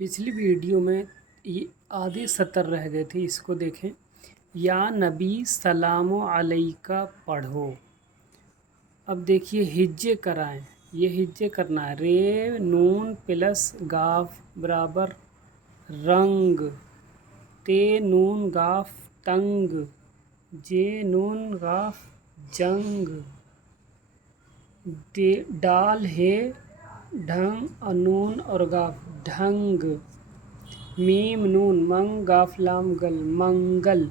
پچھلی ویڈیو میں یہ آدھے سطر رہ گئے تھے، اس کو دیکھیں۔ یا نبی سلام علیکہ پڑھو۔ اب دیکھیے ہجے کرائیں، یہ ہجے کرنا ہے۔ رے نون پلس گاف برابر رنگ، تے نون گاف تنگ، جے نون گاف جنگ، ڈال ہے ڈھنگ اور نون اور گاف ڈھنگ، میم نون منگ گاف لام گل منگل،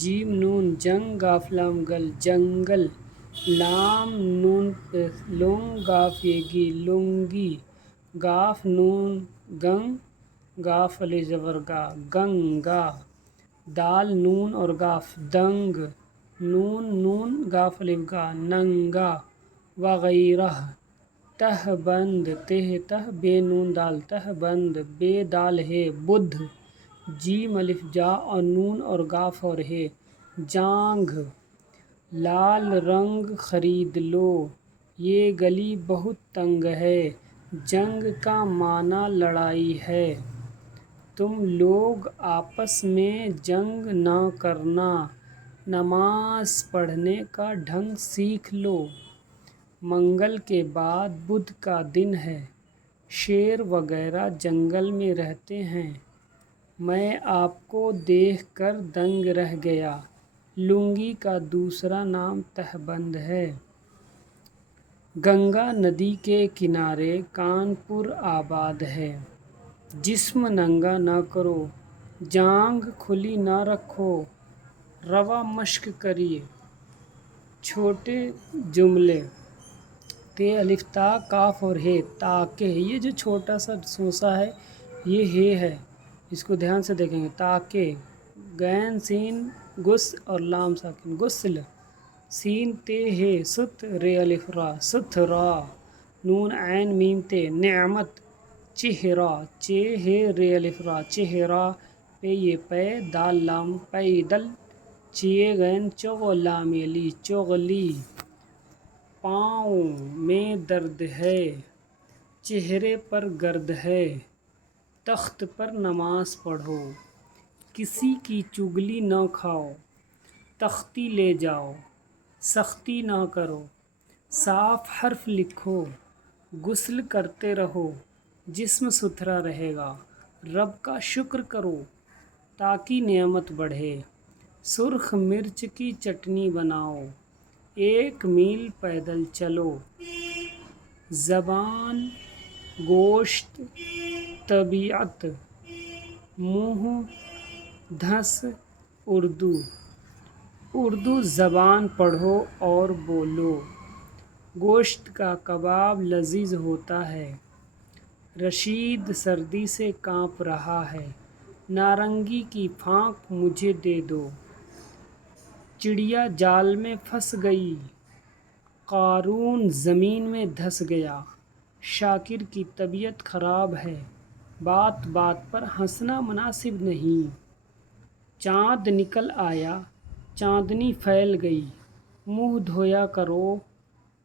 جیم نون جنگ گاف لام گل جنگل، لام نون لنگ گاف یگی لنگی، گاف نون گنگ گاف الف زبر گا گنگا، دال نون اور گاف دنگ، نون نون گاف الف گا ننگا، وغیرہ۔ تہ بند تے تہ بے نون دال تہ بند، بے دال ہے بدھ، جیم الف جا اور نون اور گاف اور ہے جانگھ، لال رنگ خرید لو، یہ گلی بہت تنگ ہے، جنگ کا معنی لڑائی ہے، تم لوگ آپس میں جنگ نہ کرنا، نماز پڑھنے کا ڈھنگ سیکھ لو، منگل کے بعد بدھ کا دن ہے، شیر وغیرہ جنگل میں رہتے ہیں، میں آپ کو دیکھ کر دنگ رہ گیا۔ لنگی کا دوسرا نام تہ بند ہے۔ گنگا ندی کے کنارے کانپور آباد ہے۔ جسم ننگا نہ کرو، جانگھ کھلی نہ رکھو، رواں مشق کریے۔ چھوٹے جملے، تے الف تا کاف اور ہے تاکہ، یہ جو چھوٹا سا سوسا ہے یہ ہے، اس کو دھیان سے دیکھیں گے۔ تاکہ، غین سین گس اور لام ساکن غسل، سین تے ہے ست رے الف را ستھرا، نون عین میم تے نعمت، چہرہ، چے ہے رے الف را چہرہ، پے یہ پے دال لام پیدل، چیے غین چغ لام یلی چغلی، پاؤں میں درد ہے، چہرے پر گرد ہے، تخت پر نماز پڑھو، کسی کی چگلی نہ کھاؤ، تختی لے جاؤ، سختی نہ کرو، صاف حرف لکھو، غسل کرتے رہو، جسم ستھرا رہے گا، رب کا شکر کرو تاکہ نعمت بڑھے، سرخ مرچ کی چٹنی بناؤ، 1 میل پیدل چلو، زبان، گوشت، طبیعت، منہ، دھس، اردو۔ اردو زبان پڑھو اور بولو۔ گوشت کا کباب لذیذ ہوتا ہے، رشید سردی سے کانپ رہا ہے، نارنگی کی پھانک مجھے دے دو، چڑیا جال میں پھنس گئی، قارون زمین میں دھس گیا، شاکر کی طبیعت خراب ہے، بات بات پر ہنسنا مناسب نہیں، چاند نکل آیا، چاندنی پھیل گئی، منہ دھویا کرو،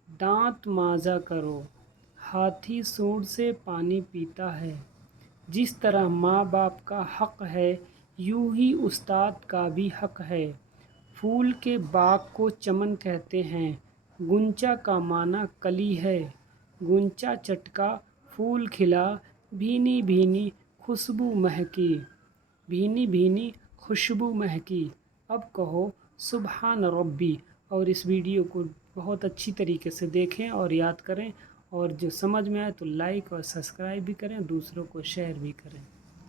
دانت مانجا کرو، ہاتھی سونڈ سے پانی پیتا ہے، جس طرح ماں باپ کا حق ہے یوں ہی استاد کا بھی حق ہے، پھول کے باغ کو چمن کہتے ہیں، غنچہ کا معنی کلی ہے، غنچہ چٹکا پھول کھلا، بھینی بھینی خوشبو مہکی، بھینی بھینی خوشبو مہکی۔ اب کہو سبحان ربی، اور اس ویڈیو کو بہت اچھی طریقے سے دیکھیں اور یاد کریں، اور جو سمجھ میں آئے تو لائک اور سبسکرائب بھی کریں، دوسروں کو شیئر بھی کریں۔